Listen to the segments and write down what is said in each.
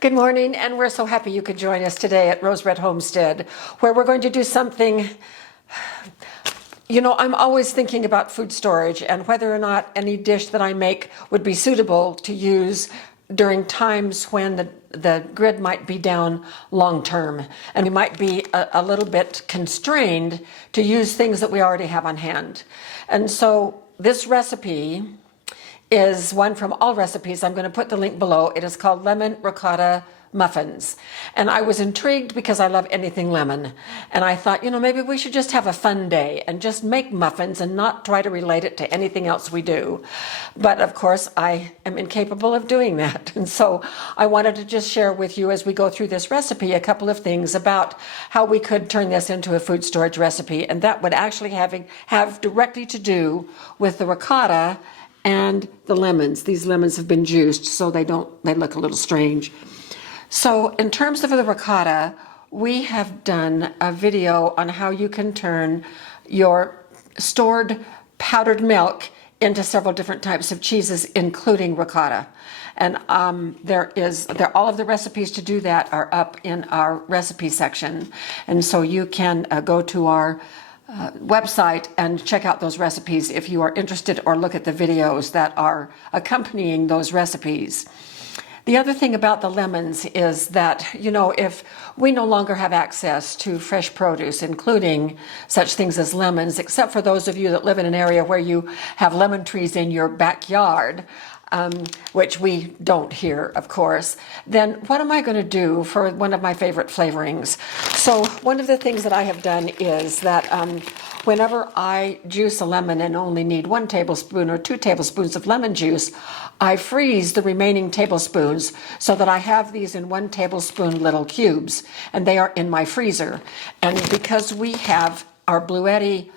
Good morning, and we're so happy you could join us today at Rose Red Homestead, where we're going to do something. I'm always thinking about food storage and whether or not any dish that I make would be suitable to use during times when the grid might be down long term, and we might be a little bit constrained to use things that we already have on hand. And so this recipe is one from All Recipes. I'm going to put the link below. It is called Lemon Ricotta Muffins. And I was intrigued because I love anything lemon. And I thought, maybe we should just have a fun day and just make muffins and not try to relate it to anything else we do. But of course, I am incapable of doing that. And so I wanted to just share with you as we go through this recipe a couple of things about how we could turn this into a food storage recipe. And that would actually have directly to do with the ricotta and the lemons. These lemons have been juiced, so they look a little strange. So in terms of the ricotta, we have done a video on how you can turn your stored powdered milk into several different types of cheeses, including ricotta. And all of the recipes to do that are up in our recipe section. And so you can go to our website and check out those recipes if you are interested, or look at the videos that are accompanying those recipes. The other thing about the lemons is that, if we no longer have access to fresh produce, including such things as lemons, except for those of you that live in an area where you have lemon trees in your backyard, which we don't here, of course, then what am I going to do for one of my favorite flavorings? So one of the things that I have done is that whenever I juice a lemon and only need 1 tablespoon or 2 tablespoons of lemon juice, I freeze the remaining tablespoons so that I have these in 1 tablespoon little cubes, and they are in my freezer. And because we have our Bluetti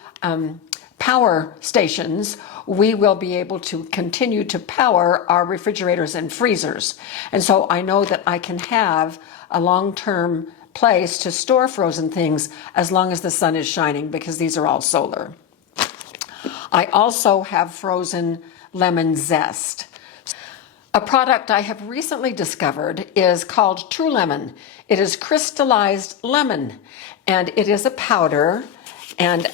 power stations, we will be able to continue to power our refrigerators and freezers. And so I know that I can have a long-term place to store frozen things as long as the sun is shining, because these are all solar. I also have frozen lemon zest. A product I have recently discovered is called True Lemon. It is crystallized lemon, and it is a powder, and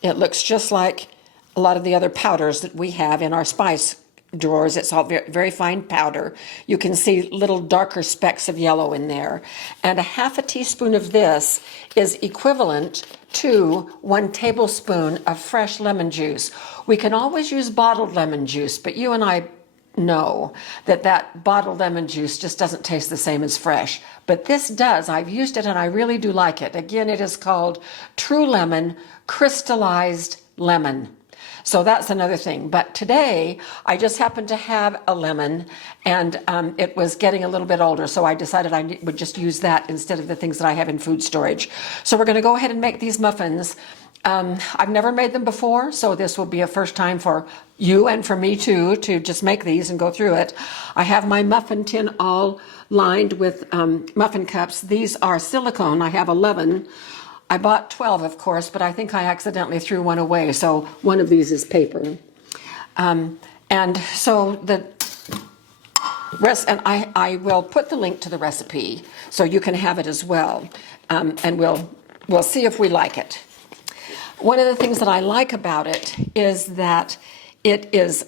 it looks just like a lot of the other powders that we have in our spice drawers. It's all very, very fine powder. You can see little darker specks of yellow in there. And a half a teaspoon of this is equivalent to 1 tablespoon of fresh lemon juice. We can always use bottled lemon juice, but you and I know that bottled lemon juice just doesn't taste the same as fresh. But this does. I've used it and I really do like it. Again, it is called True Lemon Crystallized Lemon. So that's another thing. But today, I just happened to have a lemon, and it was getting a little bit older, so I decided I would just use that instead of the things that I have in food storage. So we're going to go ahead and make these muffins. I've never made them before, so this will be a first time for you and for me too, to just make these and go through it. I have my muffin tin all lined with muffin cups. These are silicone. I have 11. I bought 12, of course, but I think I accidentally threw one away, so one of these is paper. And so the rest, and I will put the link to the recipe so you can have it as well, and we'll see if we like it. One of the things that I like about it is that it's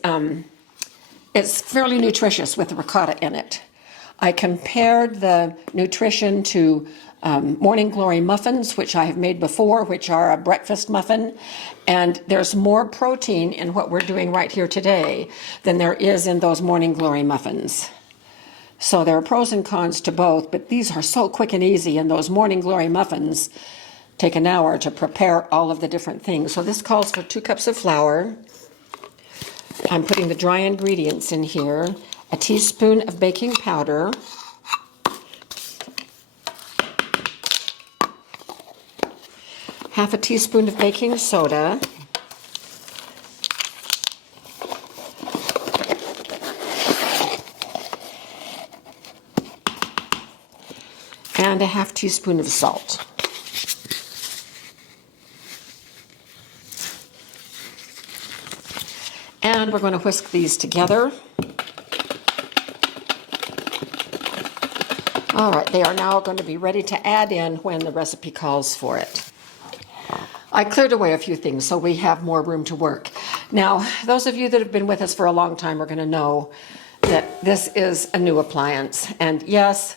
fairly nutritious with the ricotta in it. I compared the nutrition to Morning Glory muffins, which I have made before, which are a breakfast muffin, and there's more protein in what we're doing right here today than there is in those Morning Glory muffins. So there are pros and cons to both, but these are so quick and easy, and those Morning Glory muffins take an hour to prepare all of the different things. So this calls for 2 cups of flour. I'm putting the dry ingredients in here, a teaspoon of baking powder, half a teaspoon of baking soda, and a half teaspoon of salt. And we're going to whisk these together. All right, they are now going to be ready to add in when the recipe calls for it. I cleared away a few things so we have more room to work. Now, those of you that have been with us for a long time are going to know that this is a new appliance. And yes,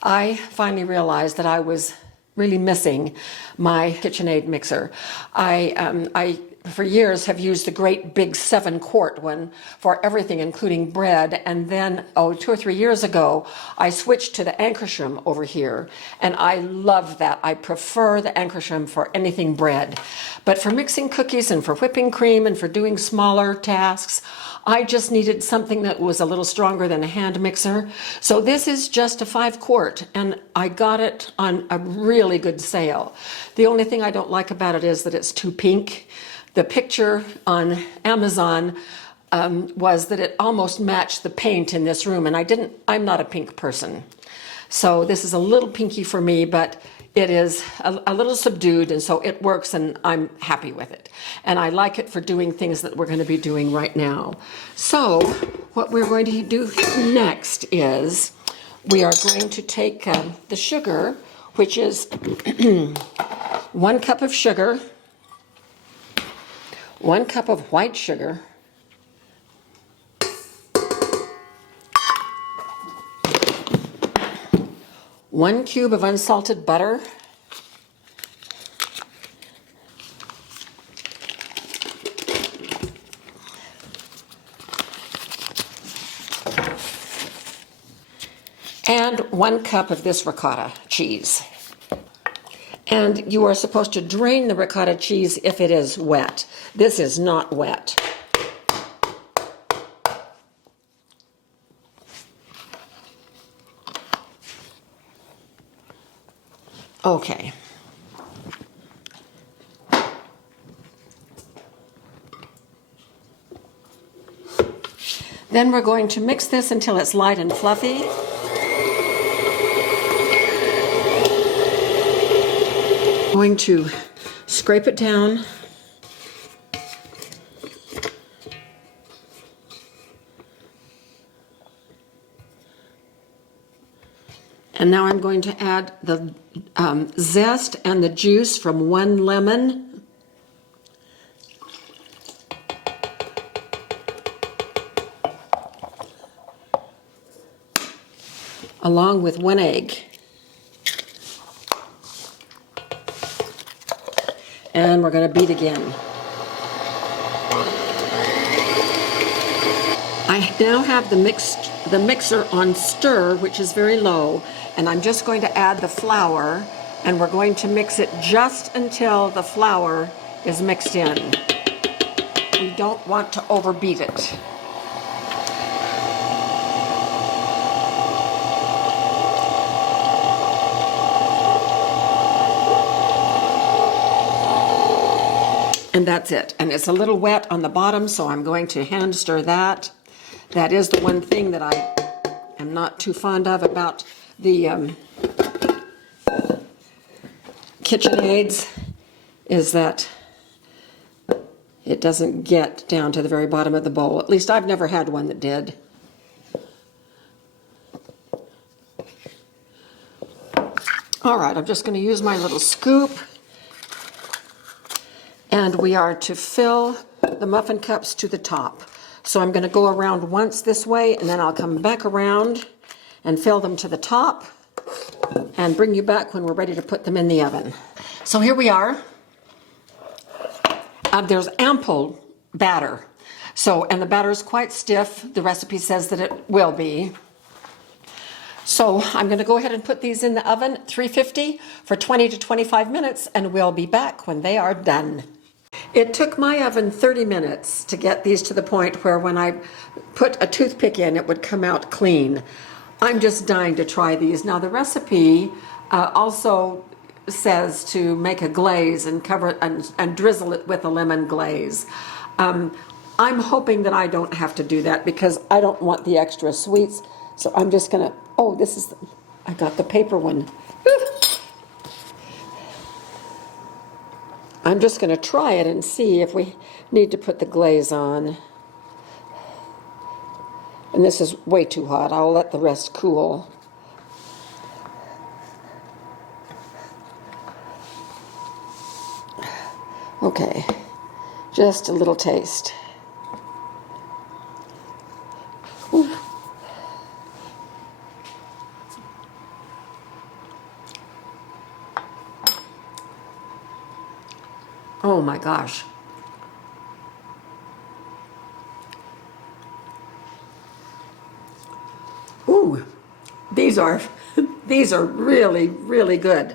I finally realized that I was really missing my KitchenAid mixer. I for years have used the great big 7-quart one for everything, including bread. And then, 2 or 3 years ago, I switched to the Ancresham over here. And I love that. I prefer the Ancresham for anything bread. But for mixing cookies and for whipping cream and for doing smaller tasks, I just needed something that was a little stronger than a hand mixer. So this is just a 5-quart, and I got it on a really good sale. The only thing I don't like about it is that it's too pink. The picture on Amazon was that it almost matched the paint in this room, and I'm not a pink person. So this is a little pinky for me, but it is a little subdued, and so it works, and I'm happy with it. And I like it for doing things that we're going to be doing right now. So what we're going to do next is we are going to take the sugar, which is 1 cup of sugar, 1 cup of white sugar, 1 cube of unsalted butter, and 1 cup of this ricotta cheese. And you are supposed to drain the ricotta cheese if it is wet. This is not wet. Okay. Then we're going to mix this until it's light and fluffy. Going to scrape it down. And now I'm going to add the zest and the juice from 1 lemon. Along with 1 egg. And we're going to beat again. I now have the mixer on stir, which is very low, and I'm just going to add the flour, and we're going to mix it just until the flour is mixed in. We don't want to overbeat it. And that's it. And it's a little wet on the bottom, so I'm going to hand stir that. That is the one thing that I am not too fond of about the KitchenAids, is that it doesn't get down to the very bottom of the bowl. At least I've never had one that did. All right, I'm just going to use my little scoop. And we are to fill the muffin cups to the top. So I'm going to go around once this way, and then I'll come back around and fill them to the top and bring you back when we're ready to put them in the oven. So here we are. There's ample batter. And the batter is quite stiff. The recipe says that it will be. So I'm going to go ahead and put these in the oven at 350 for 20 to 25 minutes, and we'll be back when they are done. It took my oven 30 minutes to get these to the point where when I put a toothpick in, it would come out clean. I'm just dying to try these. Now the recipe also says to make a glaze and cover it and drizzle it with a lemon glaze. I'm hoping that I don't have to do that because I don't want the extra sweets. So I'm just gonna, I got the paper one. I'm just going to try it and see if we need to put the glaze on. And this is way too hot. I'll let the rest cool. Okay, just a little taste. Ooh. Oh my gosh. Ooh, these are these are really, really good.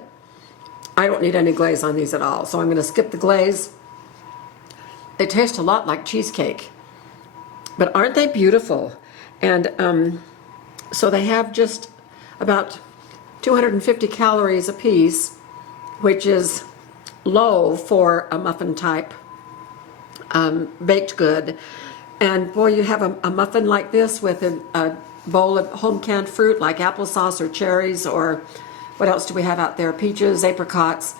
I don't need any glaze on these at all, so I'm going to skip the glaze. They taste a lot like cheesecake, but aren't they beautiful? And so they have just about 250 calories a piece, which is low for a muffin type baked good. And boy, you have a muffin like this with a bowl of home canned fruit like applesauce or cherries, or what else do we have out there? Peaches, apricots,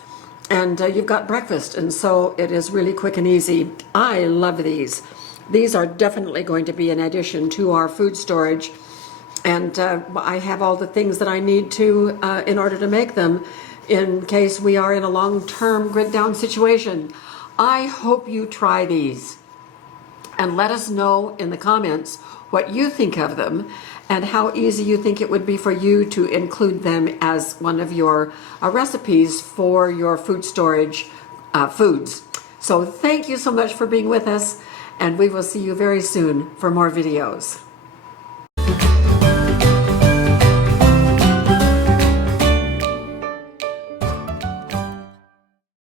and you've got breakfast. And so it is really quick and easy. I love these. These are definitely going to be an addition to our food storage. And I have all the things that I need to in order to make them in case we are in a long-term grid down situation. I hope you try these and let us know in the comments what you think of them and how easy you think it would be for you to include them as one of your recipes for your food storage foods. So thank you so much for being with us, and we will see you very soon for more videos.